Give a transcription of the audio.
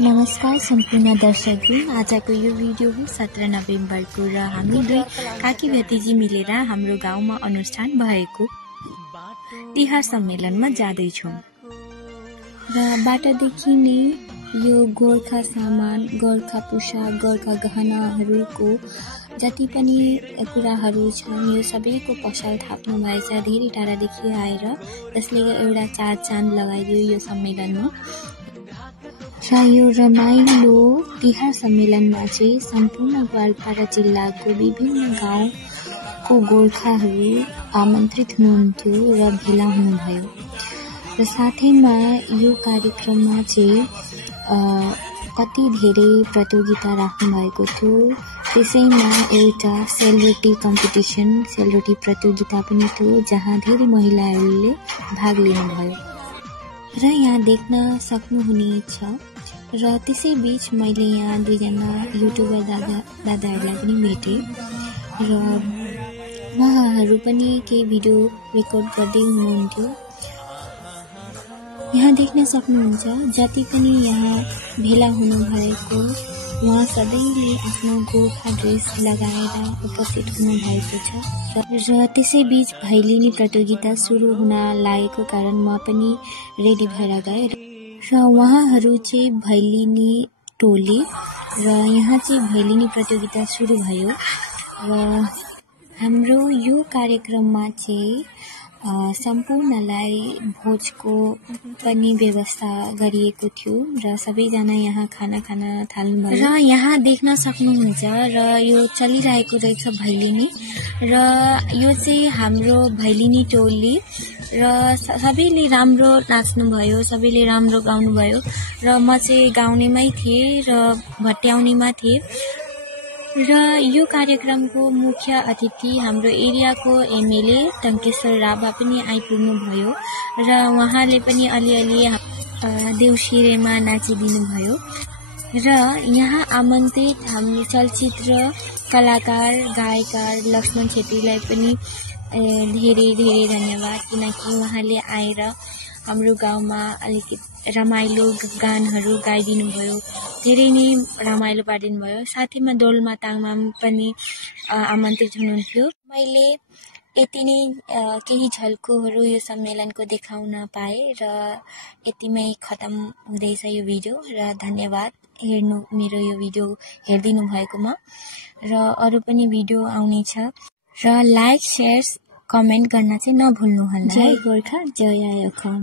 नमस्कार सम्पूर्ण दर्शकवृन्द, आजको यो भिडियो हो 17 नोभेम्बरको र हामी दुई काकी भतिजी मिलेर हाम्रो गाउँमा अनुष्ठान भएको तिहार सम्मेलनमा जाँदैछौँ र बाटादेखि नै यो गोर्खा सामान, गोर्खा पोसाक, गोर्खा गहनाहरूको जति पनि कुराहरू छन् यो सबैको पसल थाप्नु भएछ धेरै टाढादेखि आएर। त्यसले एउटा चार चाँद लगाइदियो यो सम्मेलनमा र यो रमाइलो तिहार सम्मेलनमा चाहिँ सम्पूर्ण गलपारा जिल्लाको विभिन्न गाउँको गोर्खाहरू आमन्त्रित हुनुहुन्थ्यो र भेला हुनुभयो र साथैमा यो कार्यक्रममा चाहिँ कति धेरै प्रतियोगिता राख्नु भएको थियो। त्यसैमा एउटा सेलरोटी कम्पिटिसन, सेलरोटी प्रतियोगिता पनि थियो जहाँ धेरै महिलाहरूले भाग लिनुभयो र यहाँ देख्न सक्नुहुनेछ। र त्यसै बीच मैले यहाँ दुईजना युट्युबर दादाहरूलाई पनि भेटेँ र उहाँहरू पनि केही भिडियो रेकर्ड गर्दै हुनुहुन्थ्यो। यहाँ देख्न सक्नुहुन्छ जति पनि यहाँ भेला हुनुभएको उहाँ सबैले आफ्नो गोर्खा ड्रेस लगाएर उपस्थित हुनुभएको छ र त्यसै बीच भैलिनी प्रतियोगिता सुरु हुन लागेको कारण म पनि रेडी भएर गएँ र उहाँहरू चाहिँ भैलिनी टोली र यहाँ चाहिँ भैलिनी प्रतियोगिता सुरु भयो र हाम्रो यो कार्यक्रममा चाहिँ सम्पूर्णलाई भोजको पनि व्यवस्था गरिएको थियो र सबैजना यहाँ खाना खान थाल्नुभयो र यहाँ देख्न सक्नुहुन्छ र यो चलिरहेको रहेछ भैलिनी र यो चाहिँ हाम्रो भैलिनी टोली र सबैले राम्रो नाच्नुभयो, सबैले राम्रो गाउनुभयो र म चाहिँ गाउनेमै थिएँ र भट्याउनेमा थिएँ र यो कार्यक्रमको मुख्य अतिथि हाम्रो एरियाको एमएलए टङ्केश्वर राभा पनि आइपुग्नु भयो र उहाँले पनि अलिअलि देउसिरेमा नाचिदिनु भयो र यहाँ आमन्त्रित हाम्रो चलचित्र कलाकार गायककार लक्ष्मण छेत्रीलाई पनि धेरै धेरै धन्यवाद, किनकि उहाँले आएर हाम्रो गाउँमा अलिकति रमाइलो गानहरू गाइदिनु भयो, धेरै नै रमाइलो पारिदिनु भयो। साथैमा डोल्मा ताङमा पनि आमन्त्रित हुनुहुन्थ्यो। मैले यति नै केही झल्कोहरू यो सम्मेलनको देखाउन पाएँ र यतिमै खतम हुँदैछ यो भिडियो र धन्यवाद मेरो यो भिडियो हेरिदिनु भएकोमा र अरू पनि भिडियो आउनेछ र लाइक, शेयर, कमेन्ट गर्न चाहिँ नभुल्नुहोला। जय गोर्खा, जय आयोखम।